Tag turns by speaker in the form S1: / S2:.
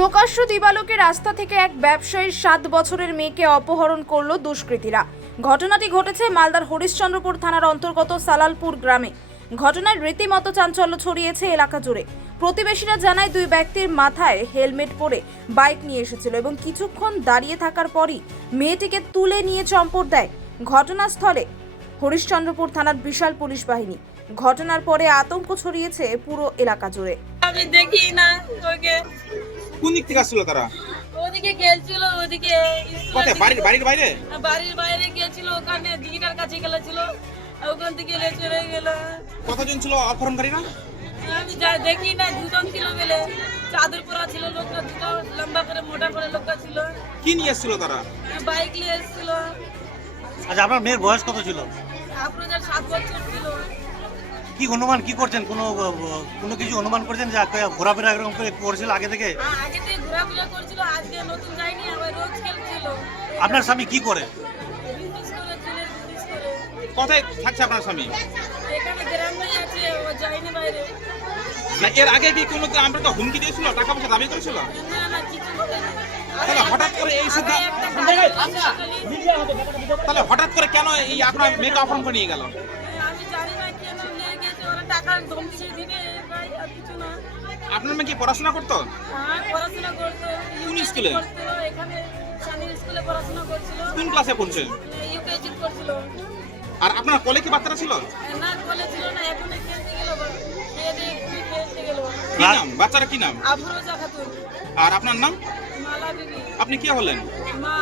S1: প্রকাশ্য দিবালোকে রাস্তা থেকে এক ব্যবসায়ীর সাত বছরের মেয়েকে অপহরণ করল দুষ্কৃতীরা। ঘটনাটি ঘটেছে মালদার হরিশ্চন্দ্রপুর থানার অন্তর্গত সালালপুর গ্রামে। ঘটনায় রীতিমতো চাঞ্চল্য ছড়িয়েছে এলাকা জুড়ে। প্রতিবেশীরা জানায়, দুই ব্যক্তির মাথায় হেলমেট পরে বাইক নিয়ে এসেছিল এবং কিছুক্ষণ দাঁড়িয়ে থাকার পরই মেয়েটিকে তুলে নিয়ে চম্পট দেয়। ঘটনাস্থলে হরিশ্চন্দ্রপুর থানার বিশাল পুলিশ বাহিনী। ঘটনার পরে আতঙ্ক ছড়িয়েছে পুরো এলাকা জুড়ে।
S2: আমি দেখি না ওকে
S3: কোন দিক থেকে আসছিল তারা?
S2: ওদিকে গেছিল ওদিকে
S3: কোথায়? বাড়ির বাড়ির বাইরে?
S2: বাড়ির বাইরে গেছিল ওখানে দিদিটার কাছে গেছিল ওখান থেকে লে চলে গেল।
S3: কতজন ছিল অপহরণকারীরা
S2: আমি যা দেখি না দুজন ছিল বলে। চাদর পরা ছিল লোকটা দুটো লম্বা করে মোটা করে লোকটা ছিল।
S3: কি নিয়ে এসেছিল তারা?
S2: বাইক নিয়ে এসেছিল।
S4: আচ্ছা আপনার মেয়ের বয়স কত ছিল?
S2: আপনাদের সাত বছর। ছিল
S4: কি অনুমান কি করছেন? কোনো কোনো কিছু অনুমান করছেন? যে ঘোরাফেরা এরকম করে করছিল আগে থেকে?
S2: আগে থেকে ঘোরাফেরা করছিল আজকে নতুন যায়নি আবার রোজ খেলছিল।
S4: আপনার স্বামী কি করে?
S2: বিজনেস করে চুলের বিজনেস করে।
S3: কোথায় থাকছে আপনার স্বামী?
S2: এখানে গ্রামে আছে ও যায়নি বাইরে।
S3: না এর আগে কি কোনো আমরা তো হুমকি দিয়েছিল টাকা পয়সা দাবি করেছিল?
S2: না না কিছু
S3: তাহলে হঠাৎ করে এই সিদ্ধান্ত তাহলে হঠাৎ করে কেন এই আপনার মেয়েকে অপহরণ করে নিয়ে গেল? আপনার মেয়ে কি পড়াশোনা করতো?
S2: হ্যাঁ পড়াশোনা করতো।
S3: কোন স্কুলে?
S2: এখানে স্কুলে পড়াশোনা করছিল।
S3: কোন ক্লাসে পড়ছে
S2: ইউকেজি করছিল।
S3: আর আপনার কলে কি বাচ্চারা ছিল?
S2: না কলেজ ছিল না এখন খেলতে গেল খেলতে গেল
S3: কি নাম? বাচ্চারা কি নাম?
S2: আফরোজা খাতুন।
S3: আর আপনার নাম?
S2: মালা বিবি
S3: আপনি কি হলেন?
S2: মা